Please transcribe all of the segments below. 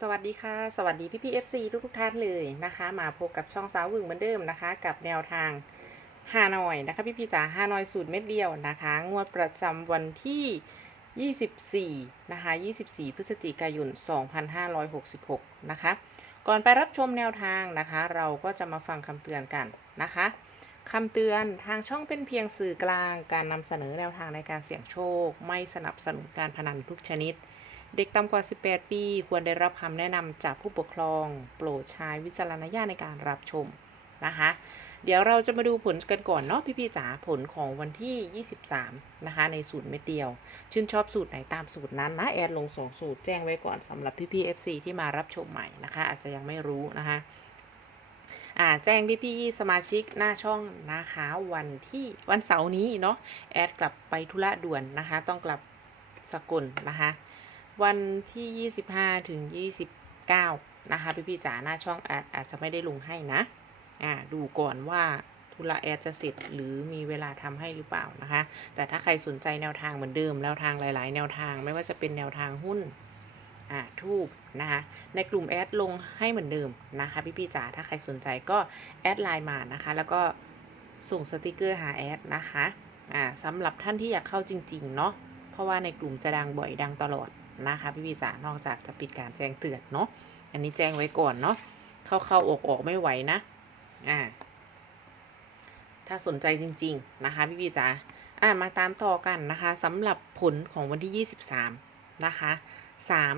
สวัสดีค่ะ สวัสดีพี่พีเอฟซีทุกทุกท่านเลยนะคะ มาพบกับช่องสาววึงเหมือนเดิมนะคะ กับแนวทางฮานอยนะคะ พี่พี่จ๋าฮานอยสูตรเม็ดเดียวนะคะ งวดประจำวันที่ 24 นะคะ 24 พฤศจิกายน 2566 นะคะ ก่อนไปรับชมแนวทางนะคะ เราก็จะมาฟังคำเตือนกันนะคะ คำเตือนทางช่องเป็นเพียงสื่อกลาง การนำเสนอแนวทางในการเสี่ยงโชค ไม่สนับสนุนการพนันทุกชนิด เด็กต่ำกว่า 18 ปี ควรได้รับคำแนะนำจากผู้ปกครอง โปรดใช้วิจารณญาณในการรับชมนะคะ เดี๋ยวเราจะมาดูผลกันก่อนเนาะพี่ๆจ๋าผลของวันที่ 23 นะคะ ในสูตรเม็ดเดียว ชื่นชอบสูตรไหนตามสูตรนั้นนะแอดลงสองสูตรแจ้งไว้ก่อนสำหรับพี่ๆ FC ที่มารับชมใหม่นะคะ อาจจะยังไม่รู้นะคะอ่าแจ้งพี่พี่ๆสมาชิกหน้าช่องนะคะวันที่วันเสาร์นี้เนาะแอดกลับไปธุระด่วนนะคะ ต้องกลับสกลนะคะ วันที่ 25 ถึง 29 นะคะ พี่พี่จ๋าหน้าช่องอาจอาจจะไม่ได้ลงให้นะ อ่า ดูก่อนว่าธุระแอดจะเสร็จหรือมีเวลาทำให้หรือเปล่านะคะ แต่ถ้าใครสนใจแนวทางเหมือนเดิม แนวทางหลาย ๆ แนวทางไม่ว่าจะเป็นแนวทางหุ้นอ่าทูบนะคะในกลุ่มแอดลงให้เหมือนเดิมนะคะ พี่พี่จ๋าถ้าใครสนใจก็แอดไลน์มานะคะ แล้วก็ส่งสติกเกอร์หาแอดนะคะอ่าสำหรับท่านที่อยากเข้าจริง ๆ เนาะเพราะว่าในกลุ่มจะดังบ่อยดังตลอด นะคะ พี่พี่จ๋านอกจากจะปิดการแจ้งเตือนเนาะอันนี้แจ้งไว้ก่อนเนาะเข้าเข้าออกออกไม่ไหวนะอ่าถ้าสนใจจริง ๆ นะคะ พี่พี่จ๋าอ่ามาตามต่อกันนะคะสำหรับผลของวันที่ 23 นะคะ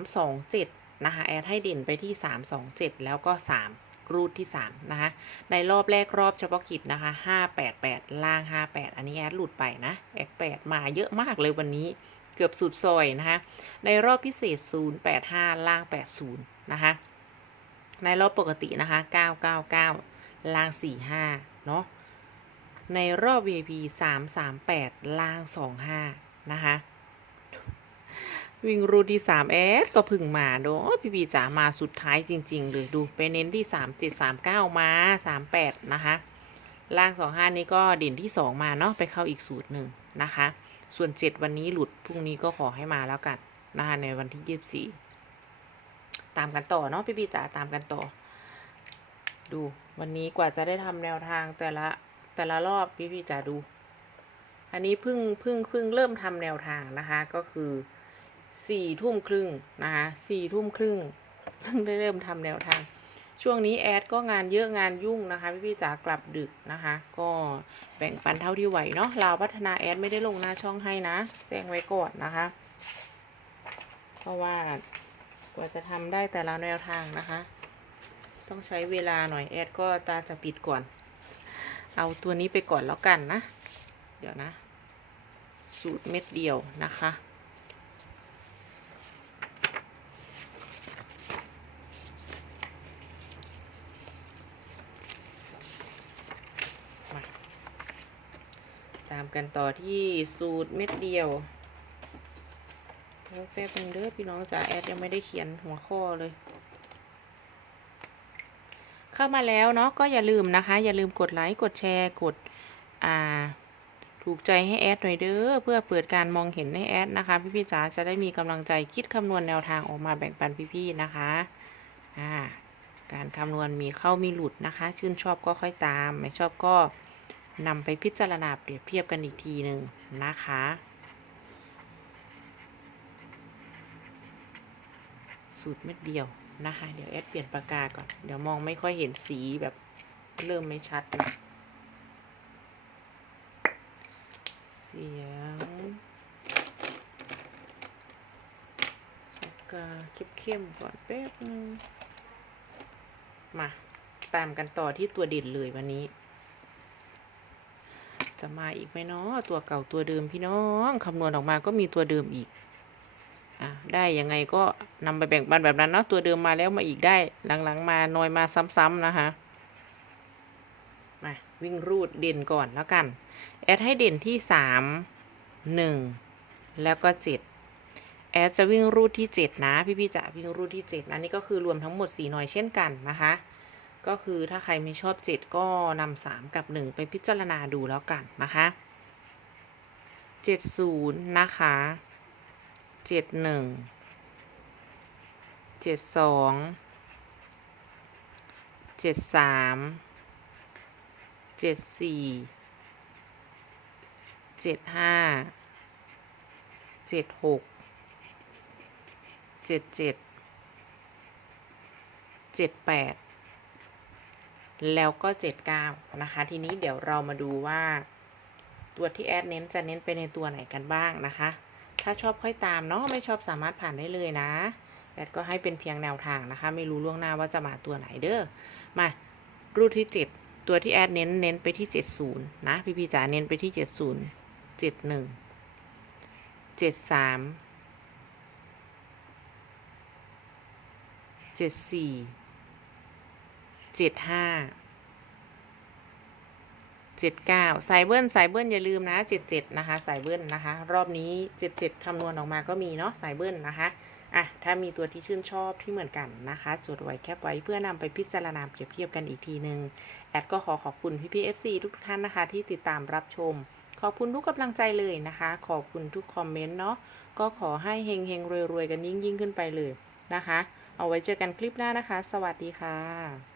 327 นะคะ แอดให้เด่นไปที่ 327 แล้วก็ 3 รูทที่ 3 นะคะ ในรอบแรกรอบเฉพาะกิจนะคะ 588 ล่าง 58 อันนี้แอดหลุดไปนะ แอด8มาเยอะมากเลยวันนี้ เกือบสุดซอยนะคะในรอบพิเศษ 085 ล่าง 80 นะคะในรอบปกตินะคะ 999 ล่าง 45 เนาะในรอบ VIP 338 ล่าง 25 นะคะ วิ่งรูที่3แอดก็พึ่งมาโดพี่พีจ๋ามาสุดท้ายจริง ๆ เลยดูไปเน้นที่ 3739 มา 38 นะคะ ล่าง 25 นี้ก็เด่นที่ 2 มาเนาะไปเข้าอีกสูตรหนึ่งนะคะ ส่วน7วันนี้หลุดพรุ่งนี้ก็ขอให้มาแล้วกันนะคะในวันที่24ตามกันต่อเนาะพี่พีจ๋าตามกันต่อ ดูวันนี้กว่าจะได้ทำแนวทางแต่ละแต่ละรอบพี่พีจ๋าดู อันนี้เพิ่งเพิ่งเพิ่งเริ่มทำแนวทางนะคะก็คือสี่ทุ่มครึ่งนะคะสี่ทุ่มครึ่งเพิ่งได้เริ่มทำแนวทาง ช่วงนี้แอดก็งานเยอะงานยุ่งนะคะพี่พี่จ๋ากลับดึกนะคะ ก็แบ่งปันเท่าที่ไหวเนาะลาพัฒนาแอดไม่ได้ลงหน้าช่องให้นะแจ้งไว้ก่อนนะคะ เพราะว่ากว่าจะทำได้แต่ละแนวทางนะคะ ต้องใช้เวลาหน่อยแอดก็ตาจะปิดก่อน เอาตัวนี้ไปก่อนแล้วกันนะ เดี๋ยวนะ สูตรเม็ดเดียวนะคะามกันต่อที่สูตรเม็ดเดียวแล้วแป๊บนึงเด้อพี่น้องจ๋าแอดยังไม่ได้เขียนหัวข้อเลย เข้ามาแล้วเนาะก็อย่าลืมนะคะ อย่าลืมกดไลค์กดแชร์กดอ่าถูกใจให้แอดหน่อยเด้อเพื่อเปิดการมองเห็นให้แอดนะคะ พี่ๆจ๋าจะได้มีกำลังใจคิดคำนวณแนวทางออกมาแบ่งปันพี่ๆนะคะอ่าการคำนวณมีเข้ามีหลุดนะคะ ชื่นชอบก็ค่อยตาม ไม่ชอบก็ นำไปพิจารณาเปรียบเทียบกันอีกทีหนึ่งนะคะ สูตรเม็ดเดียวนะคะ เดี๋ยวแอดเปลี่ยนปากกาก่อน เดี๋ยวมองไม่ค่อยเห็นสีแบบเริ่มไม่ชัดนะเสียงปากกาเข้มๆก่อนแป๊บนึงมา ตามกันต่อที่ตัวเด่นเลยวันนี้ จะมาอีกไหมเนาะตัวเก่าตัวเดิมพี่น้องคำนวณออกมาก็มีตัวเดิมอีกอะได้ยังไงก็นำไปแบ่งปันแบบนั้นเนาะตัวเดิมมาแล้วมาอีกได้หลังๆ มาน้อยมาซ้ำๆนะคะมาวิ่งรูดเด่นก่อนแล้วกัน แอดให้เด่นที่สามหนึ่งแล้วก็เจ็ดแอดจะวิ่งรูดที่เจ็ดนะ พี่ๆจะวิ่งรูดที่เจ็ดอันนี้ก็คือรวมทั้งหมดสี่หน่วยเช่นกันนะคะ ก็คือถ้าใครไม่ชอบ 7 ก็นำา3กับ 1 ไปพิจารณาดูแล้วกันนะคะ 70 นะคะ 71 72 73 74 75 76 77 78 แล้วก็เจ็ดเก้านะคะ ทีนี้เดี๋ยวเรามาดูว่า ตัวที่แอดเน้นจะเน้นไปในตัวไหนกันบ้างนะคะ ถ้าชอบค่อยตามเนาะไม่ชอบสามารถผ่านได้เลยนะ แอดก็ให้เป็นเพียงแนวทางนะคะ ไม่รู้ล่วงหน้าว่าจะมาตัวไหนเด้อมารูปที่ 7 ตัวที่แอดเน้นเน้นไปที่ 70 นะ พี่พี่จ๋าเน้นไปที่ 70 71 73 74 75 79สายเบิ้ลสายเบิ้ลอย่าลืมนะ77นะคะสายเบิ้ลนะคะ รอบนี้77คำนวณออกมาก็มีเนาะสายเบิ้ลนะคะอะถ้ามีตัวที่ชื่นชอบที่เหมือนกันนะคะจดไว้แคปไว้เพื่อนำไปพิจารณาเปรียบเทียบกันอีกทีหนึ่งแอดก็ขอขอบคุณพี่พี่ FC ทุกท่านนะคะ ที่ติดตามรับชม ขอบคุณทุกกำลังใจเลยนะคะ ขอบคุณทุกคอมเมนต์เนาะก็ขอให้เฮงเฮงรวยรวยกันยิ่งยิ่งขึ้นไปเลยนะคะ เอาไว้เจอกันคลิปหน้านะคะ สวัสดีค่ะ